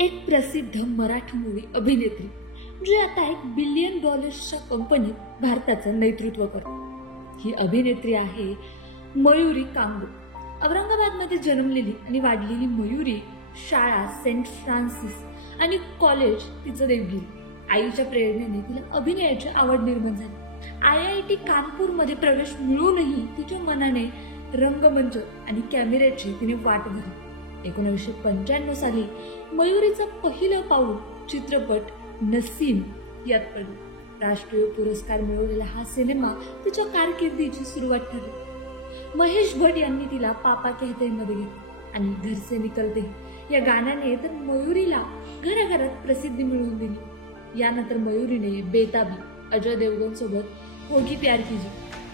एक प्रसिद्ध मराठी मूवी अभिनेत्री जी आता $1 बिलियन कंपनीत भारताचं नेतृत्व करते. ही अभिनेत्री आहे मयुरी कांगो. औरंगाबादमध्ये जन्मलेली आणि वाढलेली मयुरी शाळा सेंट फ्रान्सिस आणि कॉलेज तिचं देवगिरी. आईच्या प्रेरणेने तिला अभिनयाची आवड निर्माण झाली. IIT कानपूरमध्ये प्रवेश मिळूनही तिच्या मनाने रंगमंच आणि कॅमेऱ्याची तिने वाट धरली. 1995 साली मयुरीचं पहिलं पाऊल चित्रपट नसीम यात पडलं. राष्ट्रीय पुरस्कार मिळवलेला हा सिनेमा तिच्या कारकिर्दीची सुरुवात ठरली. महेश भट यांनी तिला पापा कहते मध्ये घेतलं आणि घर से निकलते या गाण्याने तर मयुरीला घराघरात प्रसिद्धी मिळवून दिली. यानंतर मयुरीने बेताबी, अजय देवगण सोबत होगी प्यार कीजिए,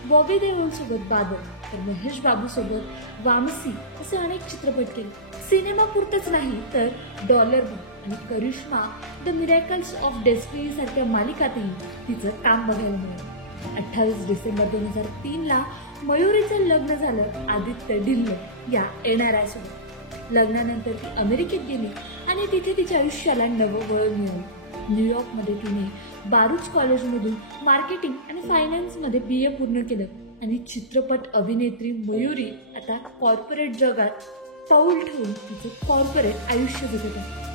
बॉबी देओल सोबत बादल, तर महेश बाबू सोबत वामसी असे अनेक चित्रपट केले. सिनेमापुरतच नाही तर डॉलर आणि Karishma the miracles of destiny सारख्या मालिकातही तिचं काम बघायला मिळालं. 28 डिसेंबर 2003 ला मयुरीचं लग्न झालं आदित्य ढिल्लो या NRI सोबत. लग्नानंतर ती अमेरिकेत गेली आणि तिथे तिच्या आयुष्याला नवं वळण मिळालं. न्यूयॉर्कमध्ये तिने बारूच कॉलेजमधून मार्केटिंग आणि फायनान्समध्ये BA पूर्ण केलं आणि चित्रपट अभिनेत्री मयुरी आता कॉर्पोरेट जगात पाऊल ठेवून तिचं कॉर्पोरेट आयुष्य जगत आहे.